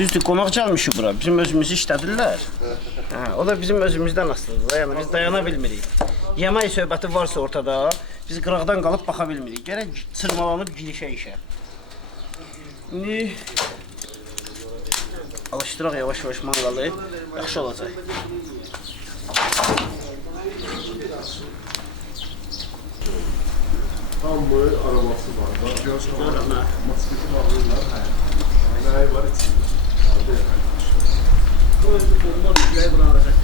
Düzdür, qonaq gəlmişik bura. Bizim özümüzü işlədirlər. O da bizim özümüzdən asılıdır. Yəni biz dayana bilmirik. Yemək söhbəti varsa ortada, biz qıraqdan qalıb baxa bilmirik. Gərək çırmalanıb girişə işə. İndi alışdıraq yavaş-yavaş manqalı, yaxşı olacaq. Hamı arabası var. Görürəm, motosiklet alırlar. Nəyi var içində? Bu özü bomba düşüləyi buna alacaq.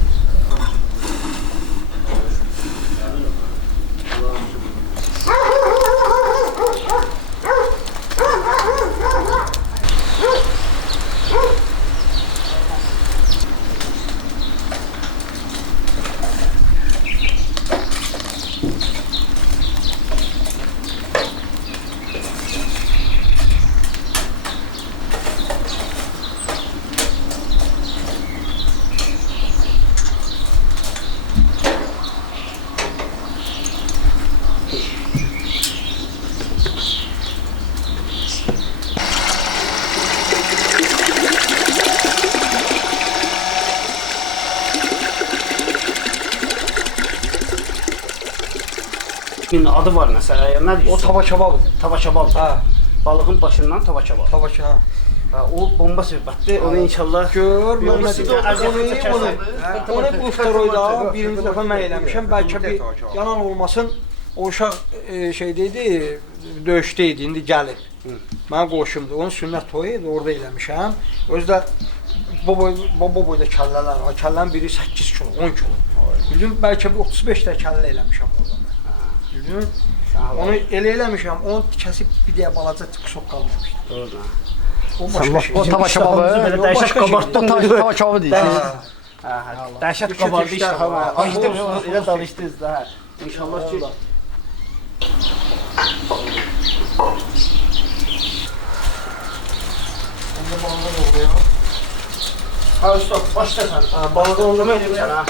Adı var mesela, nə deyirsən? O tava kebabı. Tava kebabı. Hə. Balığın başından tava kebabı. Tava kebabı. O bomba söhbətdir. Onu inşallah Gör, mən Onu bu steroida birinci dəfə mən eləmişəm. Bəlkə bir yalan olmasın. O uşaq şeydəydi, döyüşdə idi, indi gəlib. Mənim qoşumdur. Onun sünnət toyu idi, orada eləmişəm. Özü də boyda kəllələr var. Kəllənin biri 8 kilo, 10 kilo. Bildin, bəlkə bir 35 də kəllə eləmişəm orada mən. Bildin? Onu elə eləmişəm, onu kəsib bir deyə balaca qusok qalmamışdı. Doğrudur. O başqa şey. O tava kebabı, Belə dəhşət qabardın. tava kebabı deyir. Dəhşət qabardı iştahım. Elə danışdınız da. İnşallah ki Onda balığı oluyor. Ha usta başla sen. Balığı Onu oluyor. eləyirsən ha.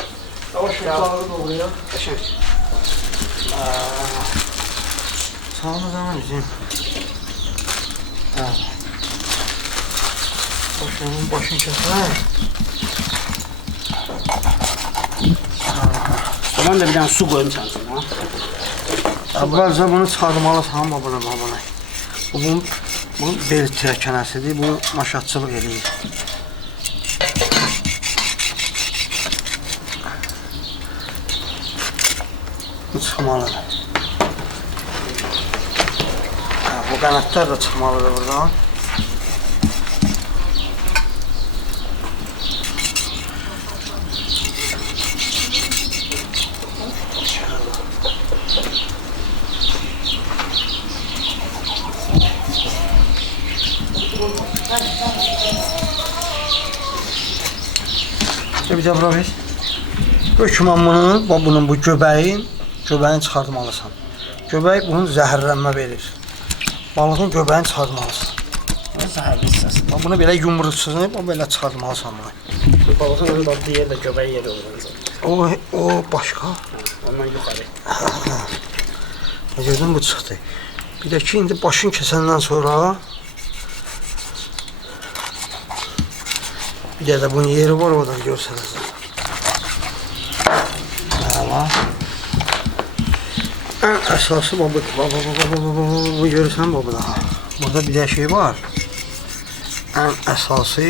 Yavaş balığı oluyor. Qəşəng. Sağlı zaman bizim. Başını keser. Tamam da bir dənə su qoyum sənin üçün ha. Əvvəlcə bunu çıxarmalısan babana. Bu bel tirəkənəsidir, bu maşatçılıq edir. Bu çıxmalıdır. Bu qanatlar da çıxmalıdır buradan. Bir də bura ver. Hökmən bunun bu göbəyin çıxartmalısan. Göbək bunun zəhərlənmə verir. Balığın göbəyini çıxartmalısan. Zəhərli hissəsi. Bunu belə yumruqsuzunu belə çıxartmalısan bunu. Balığın ön dadlı yer də göbək yeri olur. O başqa. Ondan yuxarı. Gördün bu çıxdı. Bir də ki, indi başın kəsəndən sonra bir də bunun yeri var, oradan görsənəcək. Ən əsası bu görürsən bu da. Burada bir də şey var. Ən əsası,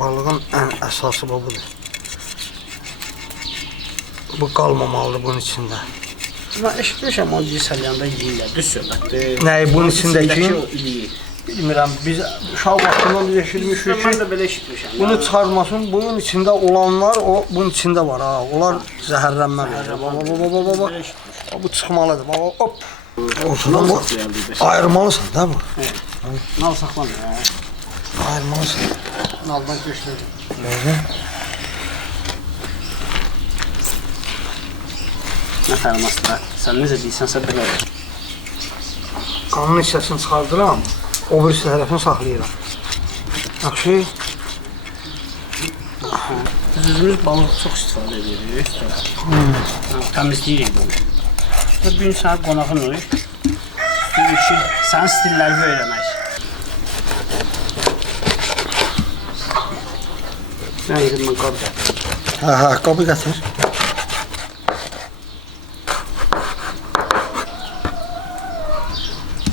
balığın ən əsası budur. Bu qalmamalıdır bunun içində. Mən eşitmişəm onu salyanında yeyirlər, düz söhbətdir. Nəyi bunun içindəki? İliyi. Bilmirəm, biz uşaq vaxtından biz eşitmişik Mən ki, də belə eşitmişəm. bunu çıxarmasın, bunun içində olanlar, bunun içində var ha. Onlar zəhərlənmə verir. Bu çıxmalıdır. Hop. Ortadan bu ayırmalısan da bu. Nal saxlamır. Ayırmalısan. Naldan göçdür. Nə fərmasında? Sən necə deyirsənsə belə olur. Qanın hissəsini çıxardıram, o birisi tərəfini saxlayıram. Yaxşı. Biz özümüz balıq çox istifadə edirik. Təmizləyirik bunu. Bu gün sənə qonağınıq. Sənin stillərini öyrənmək. Mən yedim, mən qab gətir. Hə, qabı gətir.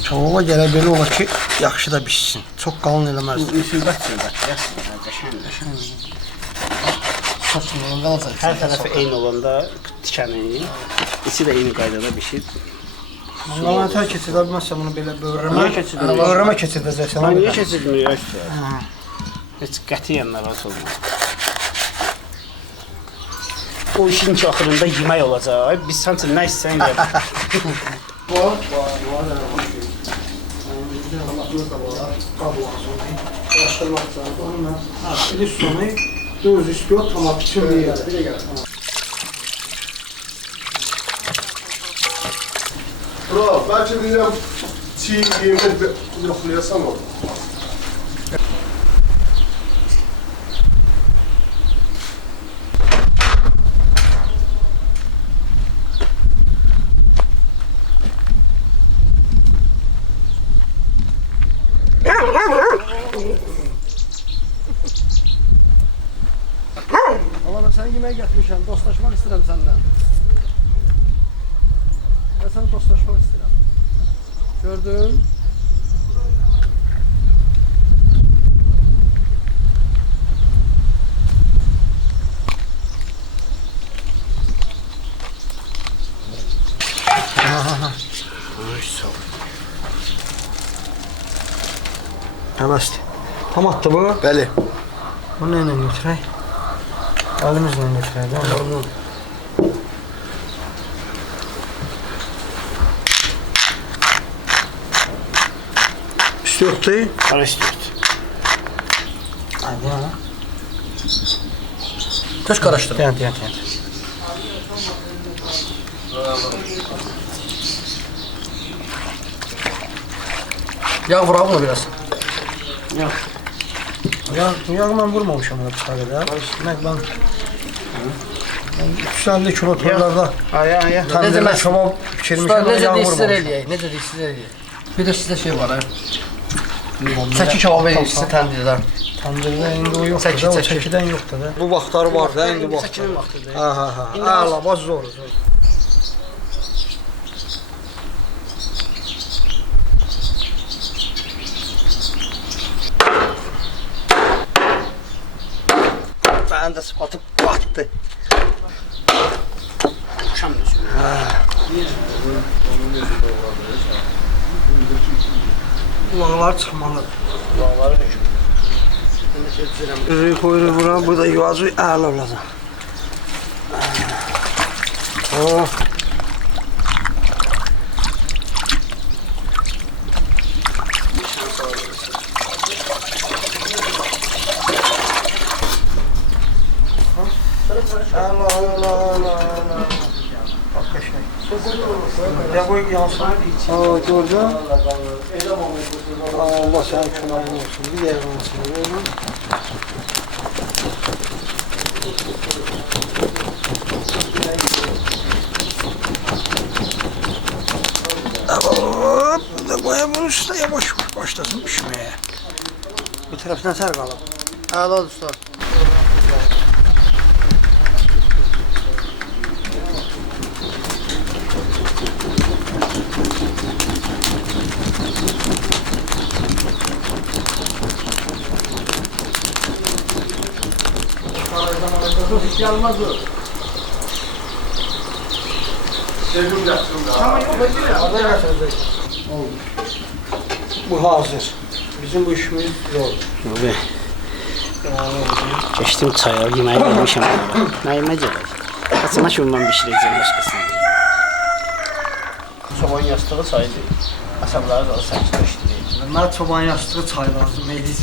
Kebaba gələ belə olar ki, yaxşı da bişsin. Çox qalın eləməzdir. Müsibət, yaxşı, qəşəng. Hər tərəfi eyni olanda tikəni, içi də eyni qaydada bişir. Manqalına tər keçirdə bilməzsən bunu belə bövrəmə. Niyə keçirdin? Bövrəmə keçirdəcəksən. Niyə keçirmiyor işte? Heç qətiyyən narahat olmaz. O işin ki axırında yemək olacaq. Biz sanki nə istəyən gəlir. Var. Qarışdırmaq lazım. Onunla bir sonu göz istiyor, tamam bütün bir yer. Bro, bəlkə deyirəm, çiğ yemək yoxlayasan o. Allah ben sana yemeğe getirmişim, dostlaşmak istedim senden. Ben sana dostlaşmak istedim. Gördün? Həbəsdir. Tam atdı bu. Bəli. Bunu neyle götürək? Elimizle götürək, değil mi? Üstü yoktu. Para istiyordu. Ay bu ne? Göz karıştır. Diyan. Yağ vur abi bunu biraz. Yok. Yağı ben vurmamışım ona bıçağa kadar. Ben 350 kilo torlarda Aya. tandırda kebap pişirmişim Usta ama necə yağ deyir sizə vurmamışım. eləyək, necə deyir sizə eləyək. Bir də sizdə şey var ha. Çəki kebabı eləyir sizə təndirdən. Tandırda indi o yoktu Çəki, da, o çəki. çəkiden yoktu da. Bu vaxtları var da, indi bu vaxtları. Çəkinin vaxtıdır. Ha. Əla, baz zor. Ben de sıfatı battı. Akşam düşün. Kulağlar çıxmalıdır. Dağları dökün. Ürüyü koyuru bura, bu da yuvazı əla olacaq. Oh. Allah. Başka şey. Ya bu yansın. Aa, gördün? Allah senin kınayın olsun. Bir yer olsun. Gördün mü? Hop, bu da koyalım üstüne yavaş başlasın pişmeye. Bu taraftan ser kalın. Əla usta. Gelmez o. Sevdim yaptım da. Tamam yok öyle. Haber verseniz. Oldu. Bu hazır. Bizim bu işimiz zor. Abi. Geçtim çaya, yemeği vermişim. Nəyimə gələk? Kaçına ki bundan bişirəcəyim başqasını. Çoban yastığı çaydı. Asabları da sakit işləyir. Bunlar çoban yastığı çay lazım. Meclis.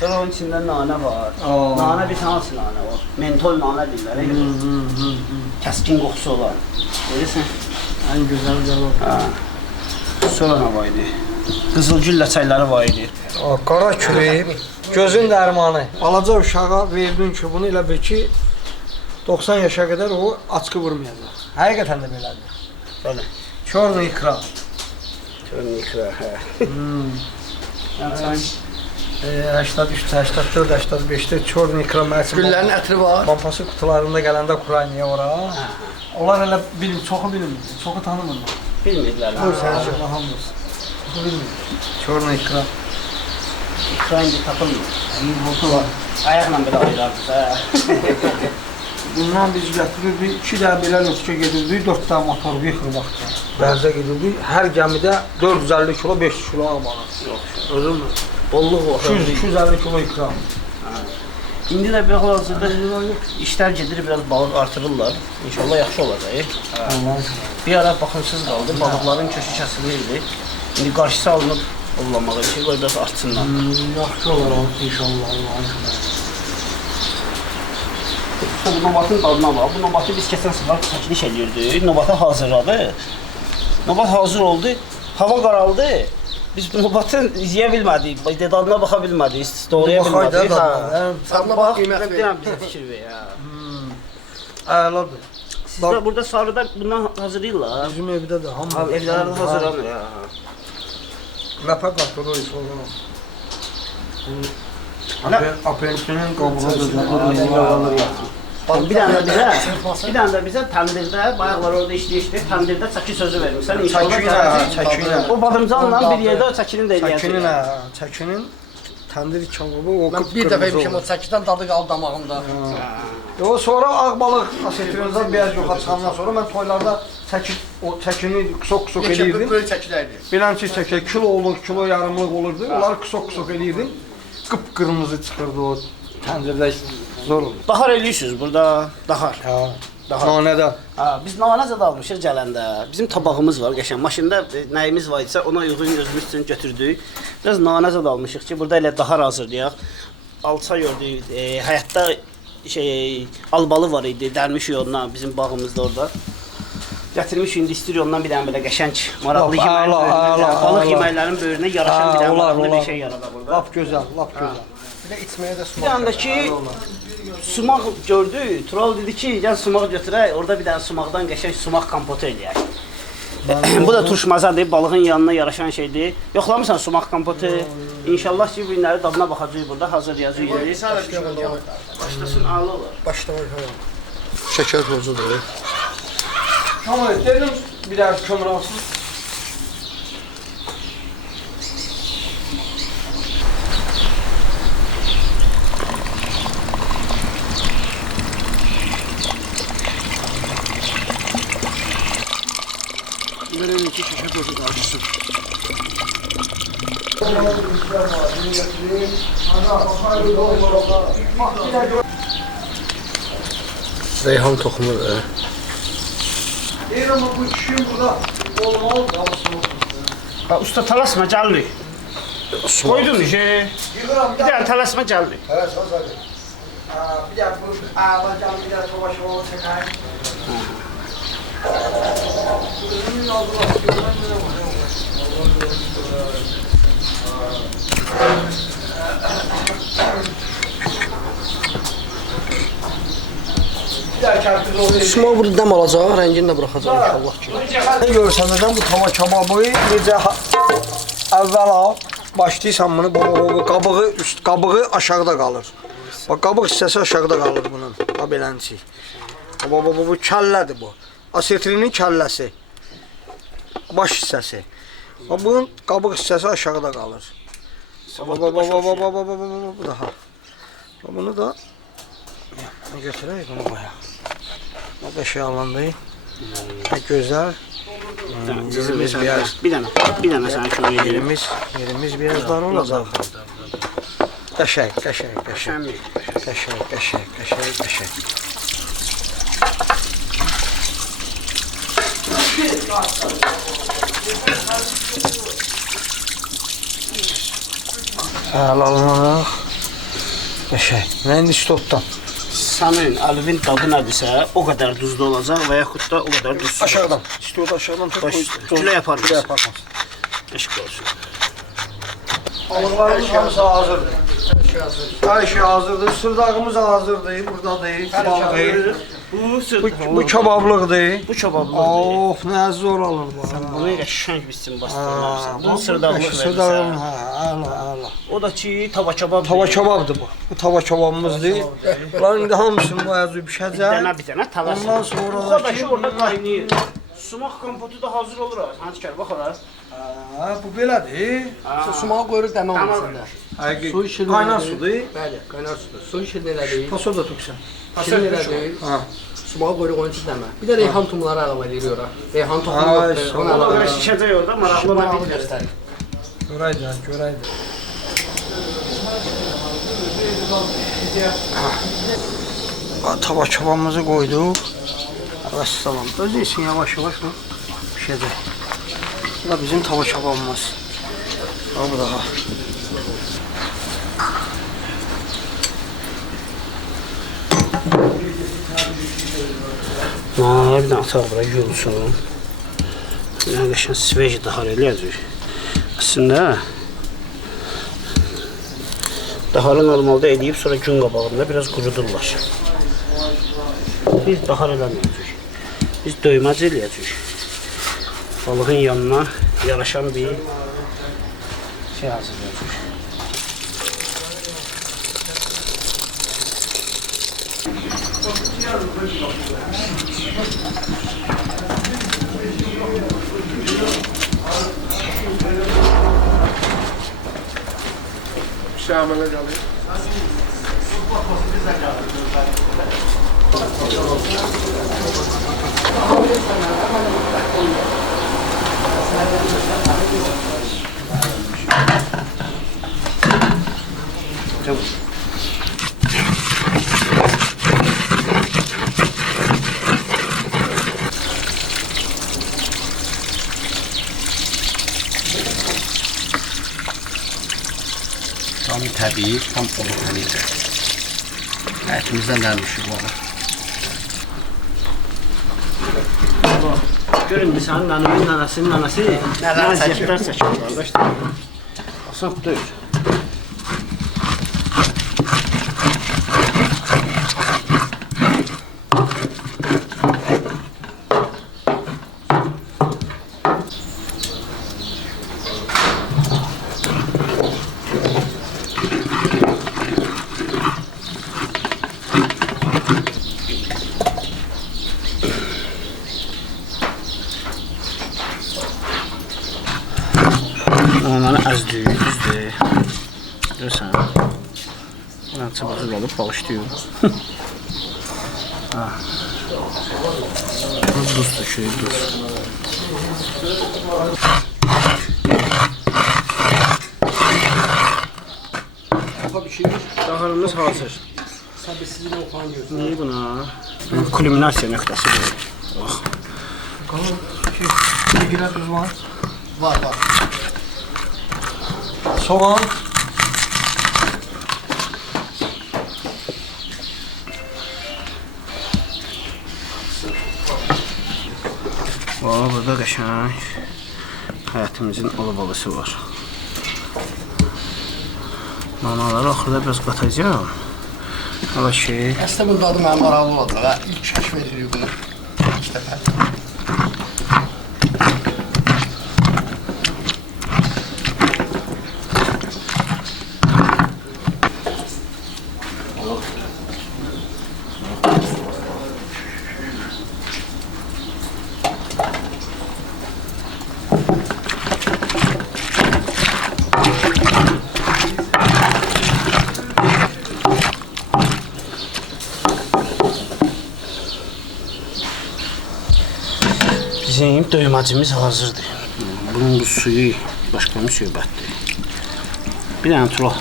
Sonra onun içində nane var. Aa. Nane bir tanesi nane var. Mentol nane deyirlər. Kəskin qoxusu olan. Görürsən? En güzel olur. Ha. Sonra nə var idi? Qızılgüllə çayları var idi. Qara kürək, gözün dərmanı. Balaca uşağa verdin ki, bunu elə bil ki 90 yaşa qədər o açqı vurmayacaq. Həqiqətən də belədir. Bəli. Çorlu ikram. Görün ikra. Hə. 83, 84, 85-də Çorlu ikram məsim. Güllərin ətri var. Pampası qutularında gələndə Ukraynaya ora. Onlar elə çoxu bilmir, çoxu tanımırlar. Bilmirdilər. Buyur sən Allah hamdolsun. Çoxu bilmir. Çorlu ikram. Ukrayna tapılmır. Bultu var. Ayaqla belə ayırardıq. Bundan biz gətirirdik, 2 dəfə belə lötkə gedirdik, 4 dənə motor yıxır vaxtda. Bərzə gedirdik, hər gəmidə 450 kilo, 500 kilo almalı. Yox. Özüm mü? Bolluq o. 250 kilo ikram. İndi də bir hal-hazırda işlər gedir, biraz balıq artırırlar. İnşallah yaxşı olacaq. Bir ara baxımsız qaldı, balıqların kökü kəsilirdi. İndi qarşısı alınıb ovlanmağa bir qoy biraz artsınlar. Yaxşı olur inşallah Allah'ın izniyle. Bu nobatın dadına bax. Bu nobatı biz keçən səfər çəkiliş edirdik. Nobata hazırladı. Nobat hazır oldu. Hava qaraldı. Biz bu nobatı izləyə bilmədik. Dadına baxa bilmədik. Doğraya bilmədik. Sadla bax, qiymətli bizə fikir ver ya. Əladır. Sizdə burada sarıda bundan hazırlayırlar. Bizim evdə də hamı. Evlərdə hazırlanır ya. Ləpə qatır o iş olur. Apelsinin qabuğu Bir dənə də bizə təndirdə, bayaqlar orada işləyişdi, təndirdə çəki sözü vermişsən. Çəkiylə. O badımcanla bir yerdə o çəkinin də eləyəcək. Çəkinin təndir kebabı o Mən bir dəfə yemişəm, o çəkidən dadı qaldı damağımda. O sonra ağ balıq asetriyondan biraz yoxa çıxandan sonra mən toylarda çəkini qısok eləyirdim. Böyle çəkilərdi. Beləncə çəkir, kilo yarımlıq olurdu. Onları qısok eləyirdim. Qıpqırmızı çıxırdı o təndirdə zor olur. Dahar eləyirsiniz burada, dahar. Nanədən. Biz nanəzə də almışıq gələndə. Bizim tabağımız var qəşəng. Maşında nəyimiz var isə ona uyğun özümüz üçün götürdük. Biraz nanəzə də almışıq ki, burada elə dahar hazırlayaq. Alça gördük, həyatda albalı var idi, dərmişik ondan bizim bağımızda orada. Gətirmiş indi istiyor ondan bir dənə belə qəşəng, maraqlı balıq yeməklərinin böyrünə yaraşan bir dənə maraqlı bir şey yarada burada. Lap gözəl, lap gözəl. Bir də içməyə də Bir dənə də ki, sumaq gördü. Tural dedi ki, gəl sumaq götürək, orada bir dənə sumaqdan qəşəng sumaq kompotu eləyək. Bu da turşmazadır, balığın yanına yaraşan şeydir. Yoxlamırsan sumaq kompotu. İnşallah ki, bu günləri dadına baxacağıq burada, hazır yazıyor. Başlasın, ağlı olar. başlamaq. Şəkər tozudur. Tamam, dedim bir daha kömür alsın. Verelim ki şəkər tozu qarşısın. Reyhan toxumudur. Deyir ama bu kişinin burada olmalı da Usta talasma, gəldik. Koydun işe. yığıram Bir dənə talasma gəldik. bir daha bu ağlayacağım bir daha savaş olur çeker. Suma burada dəm alacaq, rəngini də buraxacaq inşallah ki. Ne görsənəcəm bu tava kebabı necə əvvəl al, başlayırsan bunu qabığı aşağıda qalır. Bax qabıq hissəsi aşağıda qalır bunun. Ha beləncə. Bu kəllədir bu. Asetrinin kəlləsi. Baş hissəsi. Bunun qabıq hissəsi aşağıda qalır. Bu daha. Bunu da götürək bunu qoyaq. O qəşəng alındı. Gözəl. Bir dənə sənə kömək edirəm. Yerimiz biraz dar olacaq. Qəşəng. Alınaq. Qəşəng. Mən stopdan. Sənin əlivin dadı nədirsə, o qədər duzlu olacaq və yaxud da o qədər duzsuz. Aşağıdan. İstiyordu aşağıdan. Külə yaparız. Külə yaparız. Eşq olsun. Balıqlarımız hamısı hazırdır. Her şey hazırdır. Sırdağımız hazırdır. Buradadır. Balığı. Bu kabablıqdır. Bu çobablıqdır. Of, nə zor olur bu. Bunu qəşəng bitsin bastırmamışsan. Bunun sırdaqlıq Sırdağın, verirsən. ala. O da ki, tava kebab. Tava kebabdır bu. Bu tava kebabımızdır. Bunların indi hamısını bu əzü bişəcək. Bir dənə tavası. Ondan sonra O da ki, orada qaynayır. Sumaq kompotu da hazır olur. Hansı gəl, bax olar. Bu belədir. Sumağı qoyuruq dəmə olmasın da. Su şirin Qaynar elədik. sudur. Bəli, qaynar sudur. Su şirin elədik. Faso da töksən. Şirin elədik. Ha. Sumağı qoyuruq onun için dəmə. Bir də reyhan tumları əlavə edirik ora. Reyhan toxumu Ay, yoxdur. sağ ol. Onu Ona əlavə görə edirik. şişəcək orada, maraqlı Sumağı bir video. göstərik. Görəydə. Tava kebabımızı qoyduq. Vəssalam. Özü için yavaş-yavaş bu pişəcək. Bu da bizim tava kebabımız. Bu da. Bir dənə ataq bura yolsun. Yəni qəşəng sveç dahar eləyəcək. Əslində daharı normalda eləyib sonra gün qabağında biraz qurudurlar. Biz dahar eləməyəcək. Biz döyməc eləyəcək. Balığın yanına yaraşan bir şey hazırlayacaq. Şamile qalır. Tam təbii, tam organik. Ətimizdən dəlmişik bu. Görün bir sənin nənəmin nənəsinin nənəsi Nələr çəkir? Nələr çəkir qardaşlar. Asaf deyil. Onları əzdir, düzdür. Görürsən. Bunlar çıbıqı qalıb bağışlayır. Duz düşür, duz. Kafa pişirir. Daharımız hazır. Səbirsizliklə oxuyan gözü. Niyə buna? Kulminasiya nöqtəsidir. Bax. Bir girə duz var. Var. Soğan. Burada qəşəng həyətimizin alı-balısı var. Manaları axırda biraz qatacağım. Hala ki, Əslində bunun dadı mənim maraqlı oldu. İlk kəşf edirik bunu. İlk dəfə. bizim döyməcimiz hazırdır. Bunun bu suyu başqa bir söhbətdir. Bir dənə tulaq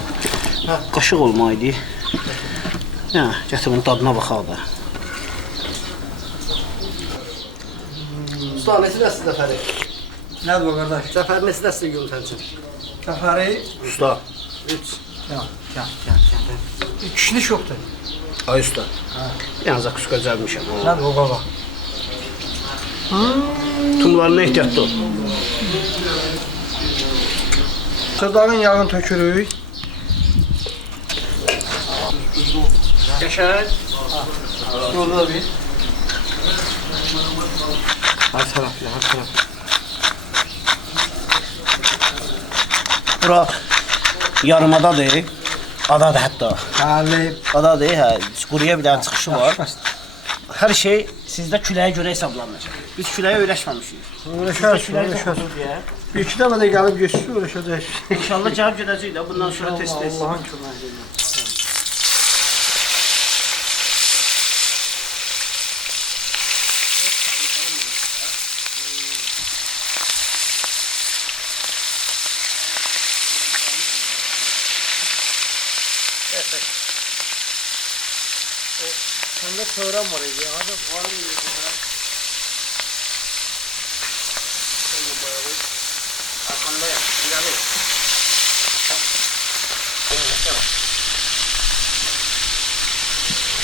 qaşıq olmaydı. Ya, gətir bunun dadına baxaq da. Usta, neçə Zəfəri? Nədir bu qardaş? Zəfəri neçə dəstə gül təmsil? Zəfəri Usta. 3. Gəl. Kişilik yoxdur. Ay usta. Bir dənə zakuska cəlmişəm. Nədir bu qaba? Tumlarına ehtiyatlı ol. Sırdağın yağını tökürük. Qəşəng. Yolda bir. Hər tərəfli, hər tərəfli. Bura yarımadadır. Adadır hətta. Bəli. Adadır, hə. Quruya bir dənə çıxışı var. Hər şey sizdə küləyə görə hesablanır. Biz küləyə öyrəşməmişik. Öyrəşərsən. Bir iki dəfə də gəlib geçsin, öyrəşəcək. İnşallah cavab gedəcək də bundan sonra test-test. Allah'ın köməyi ilə. Səndə törəm var idi, hadi var mı? Arkandayım, ileri.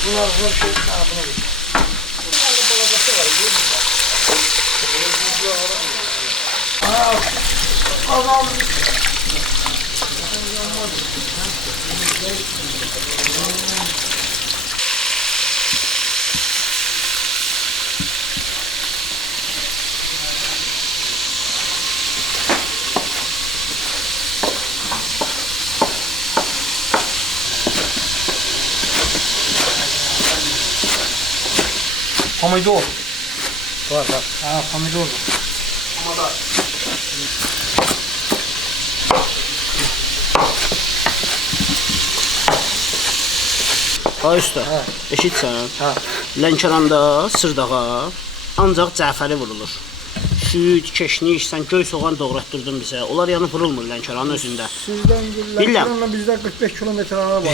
Bunlar zor şey, bunu bir. Bunlarda balabası var, değil mi? Adam. Pomidor. Var. Ha, pomidor. Pomidor. Ay usta, eşitsən? Hə. Lənkəranda, Sırdağa ancaq cəfəri vurulur. Süd, keşniş, sən göy soğan doğratdırdın bizə. Onlar yanıb vurulmur Lənkəranın özündə. Sizdən Lənkəranla bizdən 45 kilometr ara var.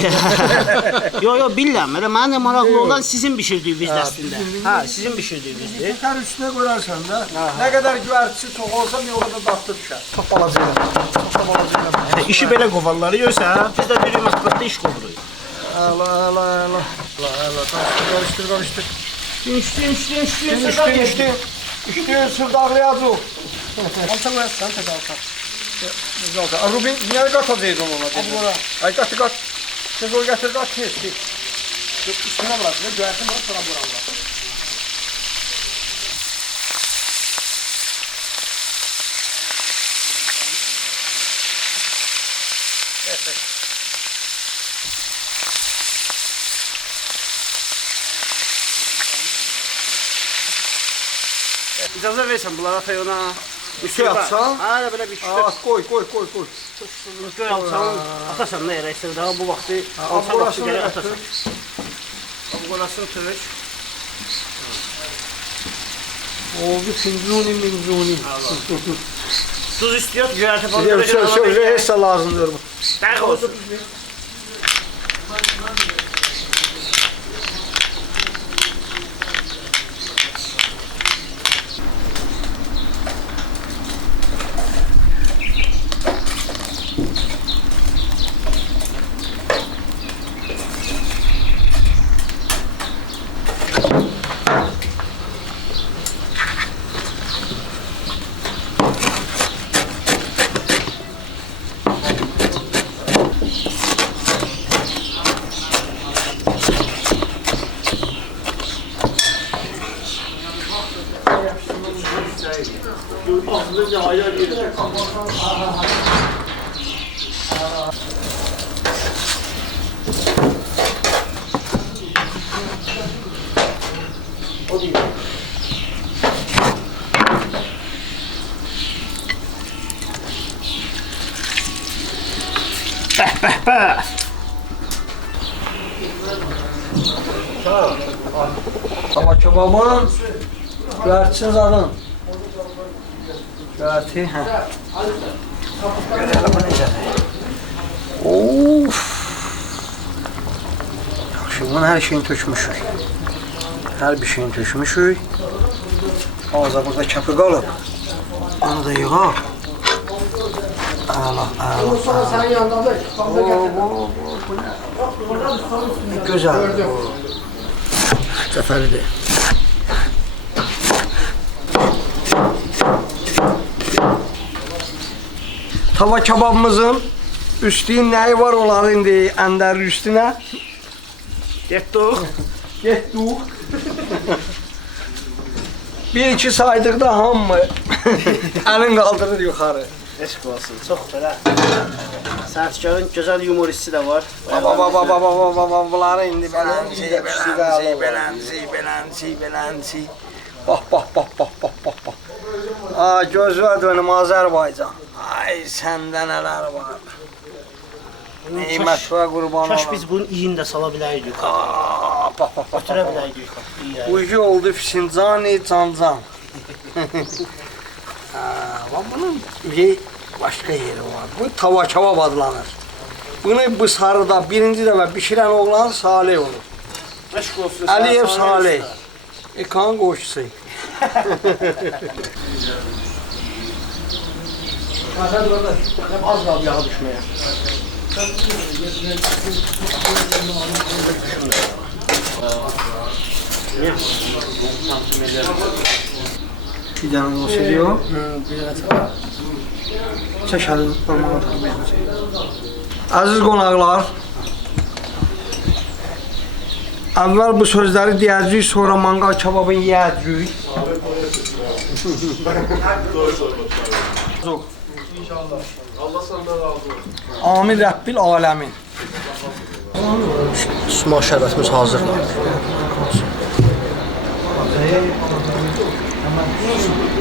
Yo, bilirəm. Elə mənə maraqlı olan sizin bişirdiyiniz əslində. Hə, sizin bişirdiyinizdir. Tər üstünə qoyarsan da, nə qədər güvərçisi çox olsa, bir o qədər dadlı düşər. Çox balaca ilə. Çox da balaca ilə. İşi belə qovarları görsən, biz də bir mətbəxdə iş qovuruq. Əla. Qarışdır. Düşdün. İşte sırdaqlayacaq. Alta qoyarsan, tək alta. Güzel. Rubin, niyə qatacaqız ona? Ay qatı. Tez ol gətir, qat tez. Yox, üstünə vurasın, göyərsin, sonra buranlar. Evet. İcazə versən bunlara Feyona. Şey atsan? Hə, belə bir şey. Qoy. Göy alsan, atasan da yerə istəyir. Bu vaxtı alsan vaxtı gərək atasan. Burasını tök. Oldu finzuni. Tuz istiyor, göyərti falan. Söyle hessa lazımdır bu. Dəqiq olsun. Bəh. Tava kebabın güvərçisi zadın. Güvərti, hə. Görələ bu necədir? Of! Yaxşı, bunun hər şeyini tökmüşük. Hər bir şeyini tökmüşük. Ağza burada kəpi qalıb. Onu da yığaq. Əla. Sənin yanındadır. Gözəl. Cəfəridir. Tava kebabımızın üstün nəyi var olar indi əndərin üstünə? Getdik. Getdik. Bir-iki saydıqda hamı əlin qaldırır yuxarı. Eşq olsun, çox belə. Sənətkarın gözəl humoristi də var. Bunları indi belənsi. Bax. Gözlə dönüm Azərbaycan. Ay, səndə nələr var. Neymət və qurban Kaş olan. biz bunun iyin də sala biləydik. Ötürə biləydik. Uyğu oldu Fincanı Cancan. Bunun bir başqa yeri var. Bu tava kebab adlanır. Bunu bu sarıda birinci dəfə bişirən oğlan Salih olur. Eşq olsun. Əliyev Salih. Ekan qoşusu. Az qaldı yağa düşməyə. Bir dənə o siliyor. Bir dənə çəkə. Çək əlini barmağa taxmayın. Əziz qonaqlar, əvvəl bu sözləri deyəcəyik, sonra manqal kebabını yeyəcəyik. Amin Rəbbil aləmin. Sumaq şərbətimiz hazırdır.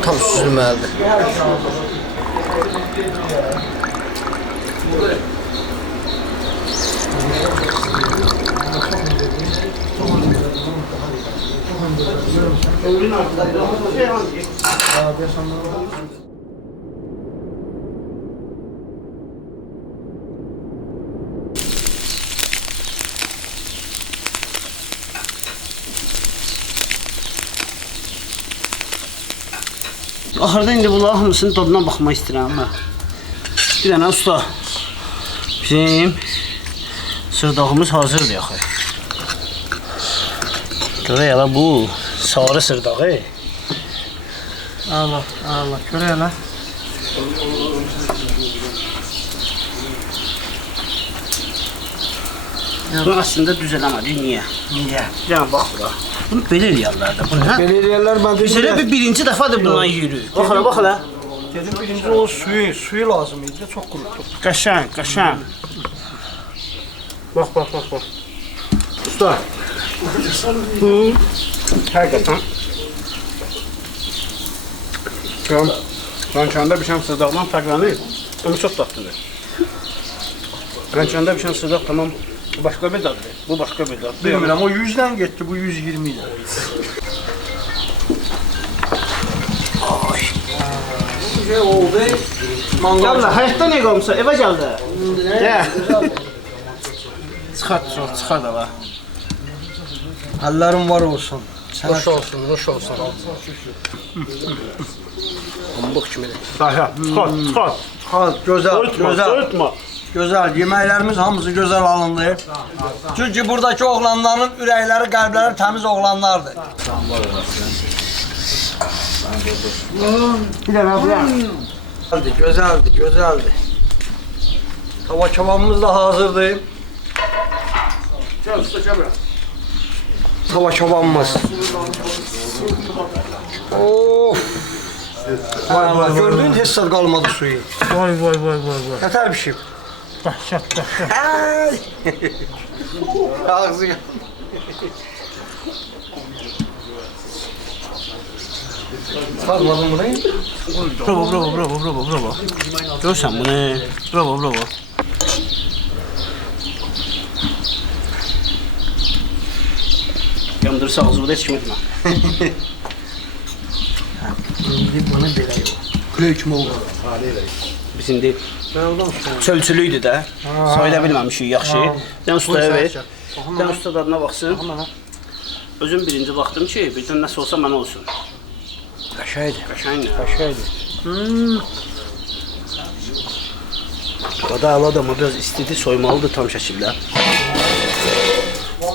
Tam süzülməlidir. Axırda indi bunların hamısının dadına baxmaq istəyirəm mən. Bir dənə usta. Bizim sırdağımız hazırdır axı. Görək elə bu sarı sırdağı. Allah, görək elə. Bunu əslində düz eləmədik, niyə? Niyə? Yəni, bax bura. Bunu belə eləyərlər də, bunu hə? Belə eləyərlər, mən Biz elə bir birinci dəfədir bundan yürüyük. Bax elə. Dedim, birinci o suyu lazım idi, çox qurutduq. Qəşəng. Bax. Usta. Həqiqətən. Lənkəndə bişən sırdaqdan fərqlənir. Onu çox dadlıdır. Lənkəndə bişən sırdaq tamam başqa bir daddır. Bu başqa bir daddır. Bilmirəm, o 100-dən getdi, bu 120 ilə. Bu şey oldu. Gəl, həyatda nə qalmışsa, evə gəldi. Gəl. Çıxar da var. Əllərim var olsun. Nuş olsun. Pambıq kimidir. Çıxar. Gözəl. Gözəl, yeməklərimiz hamısı gözəl alındı. Çünki buradakı oğlanların ürəkləri, qəlbləri təmiz oğlanlardır. Bir dənə Gözəldir. Tava kebabımız da hazırdır. Gel usta gel biraz. Tava kebabımız. Of. Vay, gördün hesab qalmadı suyu. Vay. Nətər pişib? Dəhşət. Ağzı. Sarmadın burayı? Bravo. Görsən bunu. Bravo. Yandırsa ağzı da heç kim etmə. Bunu belə yox. Külək kimi oldu. Bizim deyil. Çölçülüydü də. Sayıla bilməmişik yaxşı. Dən ustaya ver. Dən usta dadına baxsın. Özüm birinci baxdım ki, birdən nəsə olsa mənə olsun. Qəşəngdir. Qada əla da biraz istedi, soymalıdır tam şəkildə. Bax.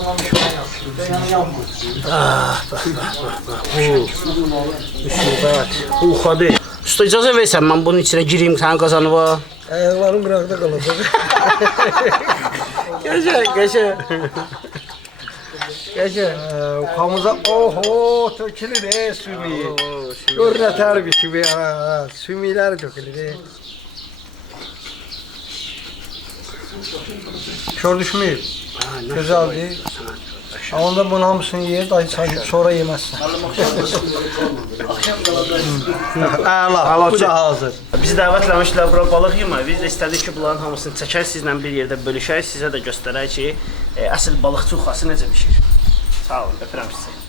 Müsibət. Uxadı. Usta icazə versən, mən bunun içinə gireyim sənin qazanıva. Ayaqlarım qıraqda qalacaq. Qəşəng. Gece. Ukamıza oho tökülür sümüyü. Gör nə tərbi kimi sümüklər tökülür. Kör düşməyib. Gözəldir. Onda bunun hamısını ye, sonra yemezsin. Əla, bu da hazır. Bizi dəvətləmişdilər bura balıq yeməyə. Biz də istədik ki, bunların hamısını çəkək, sizlə bir yerdə bölüşək, sizə də göstərək ki, əsl balıqçı uxası necə bişir. Sağ olun, öpürəm sizi.